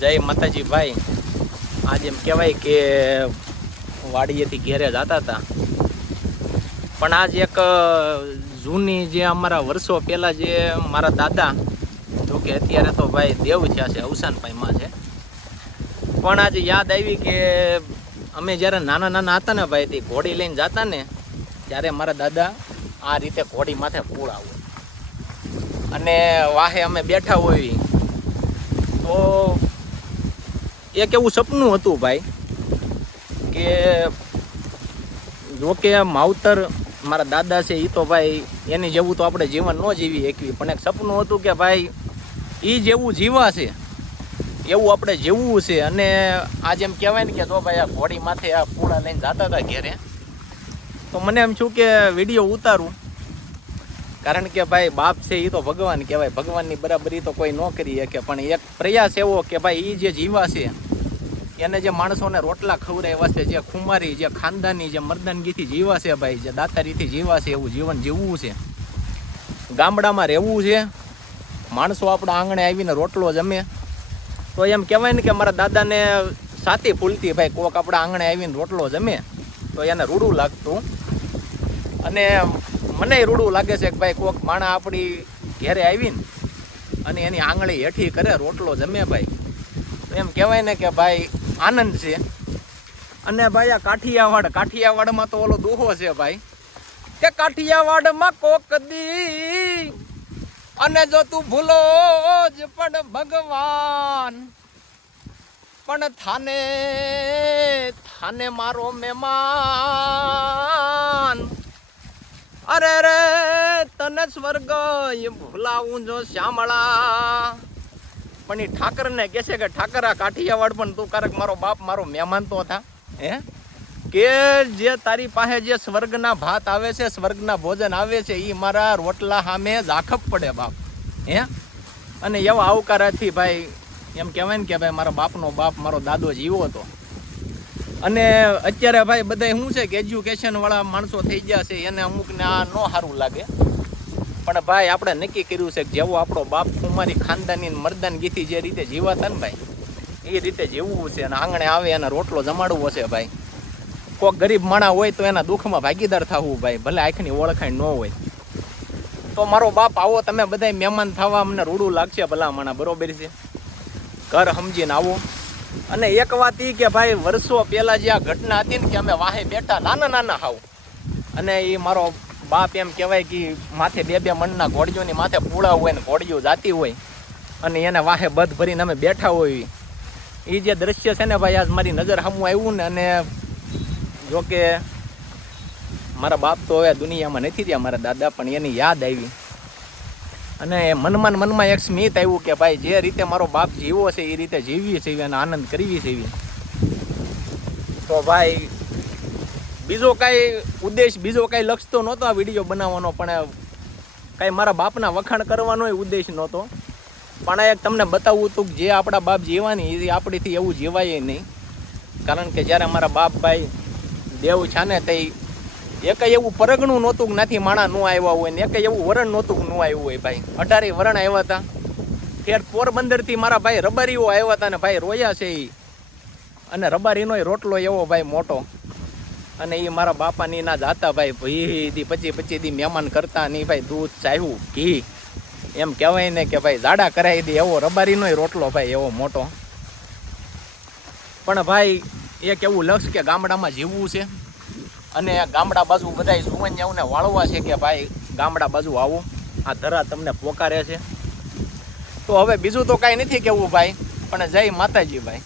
જય માતાજી ભાઈ. આજે એમ કહેવાય કે વાડીએથી ઘેરે જતા હતા, પણ આજ એક જૂની જે અમારા વર્ષો પહેલાં જે મારા દાદા, જો કે અત્યારે તો ભાઈ દેવ થયા છે, અવસાન પામ્યા છે, પણ આજે યાદ આવી કે અમે જ્યારે નાના નાના હતા ને ભાઈ, તે ઘોડી લઈને જતા ને ત્યારે મારા દાદા આ રીતે ઘોડી માથે પૂળાવો અને વાહે અમે બેઠા હોય તો એક એવું સપનું હતું ભાઈ કે જો કે માવતર મારા દાદા છે એ તો ભાઈ એની જેવું તો આપણે જીવન ન જીવી શકીએ, પણ એક સપનું હતું કે ભાઈ એ જેવું જીવા છે એવું આપણે જીવવું છે. અને આજે એમ કહેવાય ને કે જો ભાઈ આ ઘોડી માથે આ પૂળા લઈને જતા હતા ઘેરે, તો મને એમ છું કે વિડીયો ઉતારું, કારણ કે ભાઈ બાપ છે એ તો ભગવાન કહેવાય, ભગવાનની બરાબરી તો કોઈ ન કરી શકે, પણ એક પ્રયાસ એવો કે ભાઈ એ જે જીવા છે એને જે માણસોને રોટલા ખવડાવ્યા છે, જે ખુમારી, જે ખાનદાની, જે મર્દાનગીથી જીવા છે ભાઈ, જે દાતારીથી જીવા છે એવું જીવન જીવવું છે. ગામડામાં રહેવું છે, માણસો આપણા આંગણે આવીને રોટલો જમે, તો એમ કહેવાય ને કે મારા દાદાને સાતી ફૂલતી ભાઈ, કોક આપણા આંગણે આવીને રોટલો જમે તો એને રૂડું લાગતું, અને મને રૂડું લાગે છે કે ભાઈ કોક માણા આપણી ઘેરે આવીને અને એની આંગળી હેઠી કરે, રોટલો જમે ભાઈ, તો એમ કહેવાય ને કે ભાઈ આનંદ છે. અને ભાઈ આ કાઠિયાવાડમાં તો ઓલો દુહો છે ભાઈ કે કાઠિયાવાડમાં કોક દી અને જો તું ભૂલો જ પણ ભગવાન, પણ થાને મારો મહેમાન, અરે રે તને સ્વર્ગ એ ભૂલાવું જો શ્યામળા. પણ એ ઠાકરને કહે છે કે ઠાકર આ કાઠિયાવાડ પણ તું કારક મારો બાપ મારો મહેમાન તો હતા, કે જે તારી પાસે જે સ્વર્ગના ભાત આવે છે, સ્વર્ગના ભોજન આવે છે, એ મારા રોટલા સામે ઝાખપ પડે બાપ. અને એવા આવકારાથી ભાઈ એમ કહેવાય ને કે ભાઈ મારા બાપનો બાપ મારો દાદો જીવો હતો. અને અત્યારે ભાઈ બધા શું છે કે એજ્યુકેશન વાળા માણસો થઈ ગયા છે, એને અમુકને આ ન સારું લાગે, પણ ભાઈ આપણે નક્કી કર્યું છે કે જેવો આપણો બાપ કુમારી ખાનદાની મર્દાનગીથી જે રીતે જીવાતા ને ભાઈ, એ રીતે જીવવું છે. અને આંગણે આવે એને રોટલો જમાડવો છે ભાઈ. કોઈક ગરીબ માણા હોય તો એના દુઃખમાં ભાગીદાર થવું ભાઈ, ભલે આંખની ઓળખાણ ન હોય. તો મારો બાપ આવો તમે બધા મહેમાન થવા, અમને રૂડું લાગશે ભલા માણા, બરોબર છે, ઘર સમજીને આવો. અને એક વાત એ કે ભાઈ વર્ષો પહેલાં જે આ ઘટના હતી ને કે અમે વાહે બેઠા નાના નાના હાવ, અને એ મારો બાપ એમ કહેવાય કે માથે બે મણના ઘોડીઓની માથે પૂળા હોય ને ઘોડીઓ જાતી હોય અને એને વાહે બધ ભરીને અમે બેઠા હોય, એ જે દ્રશ્ય છે ને ભાઈ આજ મારી નજર સામું આવ્યું ને. અને જો કે મારા બાપ તો હવે દુનિયામાં નથી રહ્યા, મારા દાદા, પણ એની યાદ આવી અને મનમાં એક સ્મિત આવ્યું કે ભાઈ જે રીતે મારો બાપ જીવો છે એ રીતે જીવીએ છીએ અને આનંદ કરવી છે. તો ભાઈ બીજો કાંઈ ઉદ્દેશ, બીજો કાંઈ લક્ષ્ય તો નહોતો આ વિડીયો બનાવવાનો, પણ કાંઈ મારા બાપના વખાણ કરવાનો ઉદ્દેશ નહોતો, પણ એક તમને બતાવવું હતું કે જે આપણા બાપ જીવવાની એ આપણીથી એવું જીવાય નહીં. કારણ કે જ્યારે મારા બાપ ભાઈ દેવ છે ને તે એક એવું પરગણું નહોતું કે નથી માણા ન આવ્યા હોય ને એક એવું વરણ નહોતું કે ન આવ્યું હોય ભાઈ, 18 વરણ આવ્યા હતા. ફેર પોરબંદરથી મારા ભાઈ રબારીઓ આવ્યા હતા ને ભાઈ રોયા છે એ, અને રબારીનો રોટલો એવો ભાઈ મોટો, અને એ મારા બાપાની ના જાતા ભાઈ 20-25 દી મહેમાન કરતા નહીં ભાઈ, દૂધ ચાહ્યું ઘી એમ કહેવાય ને કે ભાઈ જાડા કરાવી દે એવો રબારીનો રોટલો ભાઈ એવો મોટો. પણ ભાઈ એક એવું લક્ષ્ય કે ગામડામાં જીવવું છે, અને ગામડા બાજુ બધા સુવન્યાઓને વાળવા છે કે ભાઈ ગામડા બાજુ આવો, આ ધરા તમને પોકારે છે. તો હવે બીજું તો કાંઈ નથી કેવું ભાઈ, પણ જય માતાજી ભાઈ.